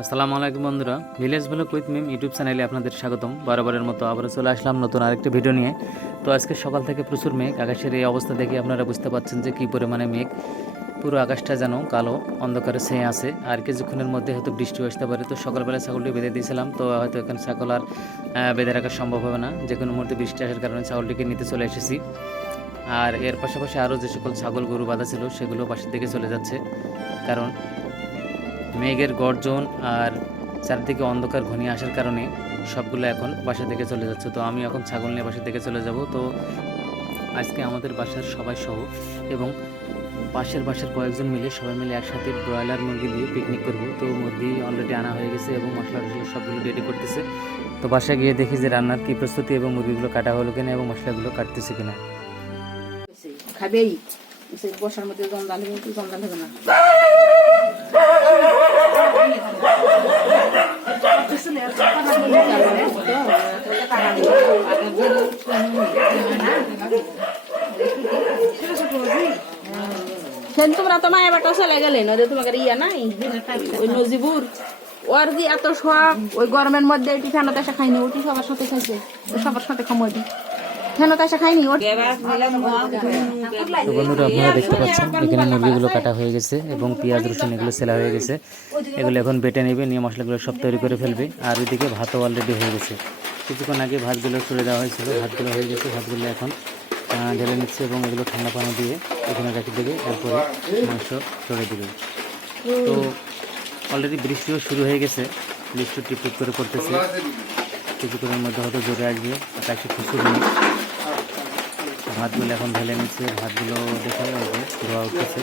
আসসালামু আলাইকুম বন্ধুরা, village blog with Mim YouTube চ্যানেলে আপনাদের স্বাগতম। বরাবরের মতো আবারও চলে আসলাম নতুন আরেকটি ভিডিও নিয়ে। তো আজকে সকাল থেকে প্রচুর মেঘ, আকাশের এই অবস্থা দেখে আপনারা বুঝতে পারছেন যে কী পরিমাণে মেঘ। পুরো আকাশটা যেন কালো, অন্ধকারে ছেয়ে আছে, আর কিছুক্ষণের মধ্যে হয়তো বৃষ্টি আসতে পারে। তো সকালবেলা ছাগলটি বেঁধে দিয়েছিলাম, তো হয়তো এখানে ছাগল আর বেঁধে রাখা সম্ভব হবে না। যে কোনো মুহূর্তে বৃষ্টি আসার কারণে ছাগলটিকে নিতে চলে এসেছি। আর এর পাশাপাশি আরও যে সকল ছাগল, গরু বাঁধা ছিল, সেগুলো পাশের দিকে চলে যাচ্ছে। কারণ মেঘের গর্জন আর চারদিকে অন্ধকার ঘনিয়ে আসার কারণে সবগুলো এখন বাসা থেকে চলে যাচ্ছে। তো আমি এখন ছাগল নিয়ে বাসা থেকে চলে যাব। তো আজকে আমাদের বাসার সবাই সহ এবং পাশের বাসার কয়েকজন মিলে সবাই মিলে একসাথে ব্রয়লার মুরগি দিয়ে পিকনিক করব। তো মুরগি অলরেডি আনা হয়ে গেছে এবং মশলা টশলা সবগুলো রেডি করতেছে। তো বাসায় গিয়ে দেখি যে রান্নার কী প্রস্তুতি এবং মুরগিগুলো কাটা হলো কিনা এবং মশলাগুলো কাটতেছে কিনা। খাবেই। সে বসার মধ্যে হবে, কিন্তু হবে না। তোমরা তো মায়ের বাটা চলে গেলেন ওদের তোমাকে ইয়া নাই, ওই নজিবুর। ওর যে এত শখ, ওই গরমের মধ্যে ফেনত এসে খাইনি ওটি সবার সাথে খাইছে? সবার সাথে খামোয় বন্ধুরা, আপনারা দেখতে পাচ্ছেন, এখানে মুরগিগুলো কাটা হয়ে গেছে এবং পেঁয়াজ, রসুন এগুলো সেলা হয়ে গেছে। এগুলো এখন বেটে নেবে, নিয়ে মশলাগুলো সব তৈরি করে ফেলবে। আর ওইদিকে ভাতও অলরেডি হয়ে গেছে। কিছুক্ষণ আগে ভাতগুলো চলে দেওয়া হয়েছিল, ভাতগুলো হয়ে গেছে, ভাতগুলো এখন ঢেলে নিচ্ছে এবং এগুলো ঠান্ডা পানি দিয়ে এখানে রেখে দেবে, এরপরে মাংস চড়ে দেবে। তো অলরেডি বৃষ্টিও শুরু হয়ে গেছে, বৃষ্টি টিপ করে পড়তেছে। কিছুক্ষণের মধ্যে হয়তো জোরে আসবে আকাশে খুশুর নেই। ভাতগুলো এখন ঢেলে নিচ্ছে, ভাতগুলো দেখে ধোয়া উঠতেছে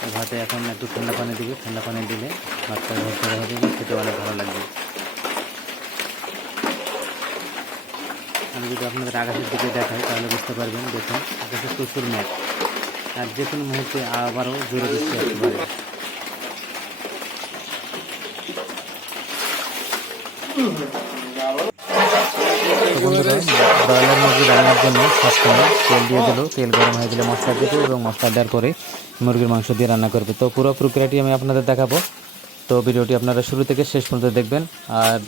তো ভাতে এখন একটু ঠান্ডা পানি দিবে, ঠান্ডা পানি দিলে ভাতটা ঝরঝরে হবে খেতে অনেক ভালো লাগবে। আমি যদি আপনাদের আকাশের দিকে দেখাই, তাহলে বুঝতে পারবেন, দেখুন, আকাশে প্রচুর মেঘ। আর যে কোনো মুহূর্তে আবারও জোরে বৃষ্টি আসতে পারে। তো বন্ধুরা, ব্রয়লার মুরগি রান্নার জন্য সবসময় তেল দিয়ে দিল। তেল গরম হয়ে গেলে মশলা দেবে এবং মশলা দেওয়ার পরে মুরগির মাংস দিয়ে রান্না করবে। তো পুরো প্রক্রিয়াটি আমি আপনাদের দেখাবো। তো ভিডিওটি আপনারা শুরু থেকে শেষ পর্যন্ত দেখবেন। আর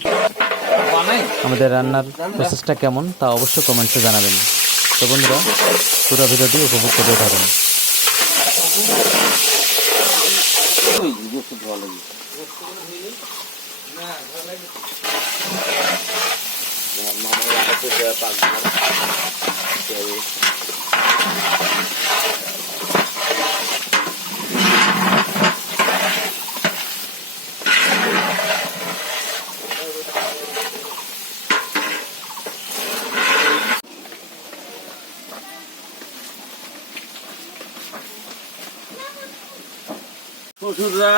আমাদের রান্নার প্রসেসটা কেমন তা অবশ্যই কমেন্টসে জানাবেন। তো বন্ধুরা, পুরো ভিডিওটি উপভোগ করতে থাকুন। শ্বশুররা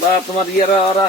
বা তোমার ইয়েরা ওরা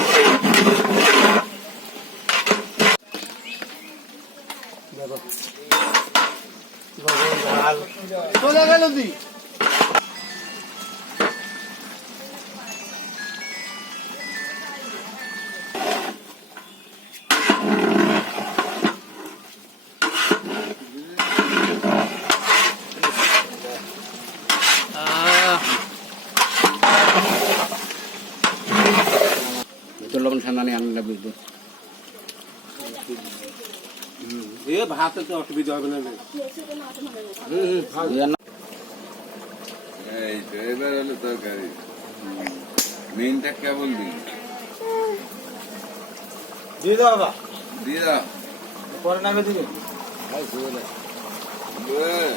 এ ভাতে তো অসুবিধা হবে না এই তো এবার হলো তরকারি। মেনটা কেবল দিন। দিয়ে দাও বাবা। দিয়ে দাও। পরে নামে দিবে। ব্যাস।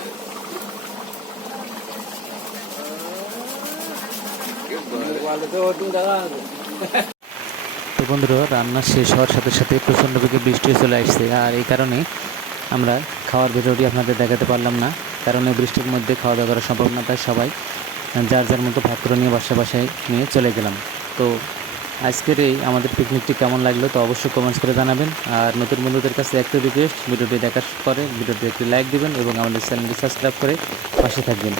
তো বন্ধুরা, রান্না শেষ হওয়ার সাথে সাথে প্রচণ্ড বেগে বৃষ্টি চলে আসছে। আর এই কারণে আমরা খাওয়ার ভিডিওটি আপনাদের দেখাতে পারলাম না। কারণ এই বৃষ্টির মধ্যে খাওয়া দাওয়া করা সম্ভব না, তাই সবাই যার যার মতো ভাত করে নিয়ে বাসা বাসায় নিয়ে চলে গেলাম। তো আজকের এই আমাদের পিকনিকটি কেমন লাগল তো অবশ্যই কমেন্টস করে জানাবেন। আর নতুন বন্ধুদের কাছে একটা রিকোয়েস্ট ভিডিওটি দেখার পরে ভিডিওটি একটি লাইক দিবেন এবং আমাদের চ্যানেলটি সাবস্ক্রাইব করে পাশে থাকবেন।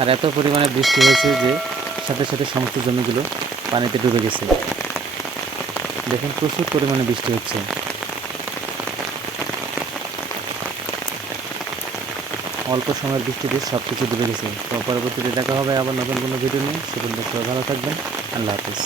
আর এত পরিমাণে বৃষ্টি হয়েছে যে সাথে সাথে সমস্ত জমিগুলো পানিতে ডুবে গেছে। দেখুন প্রচুর পরিমাণে বৃষ্টি হচ্ছে। অল্প সময়ের বৃষ্টিতে সব কিছু ডুবে গেছে। তো পরবর্তীতে দেখা হবে আবার নতুন কোনো ভিডিও নিয়ে। সেখানে দেখতে ভালো থাকবেন। আল্লাহ হাফিজ।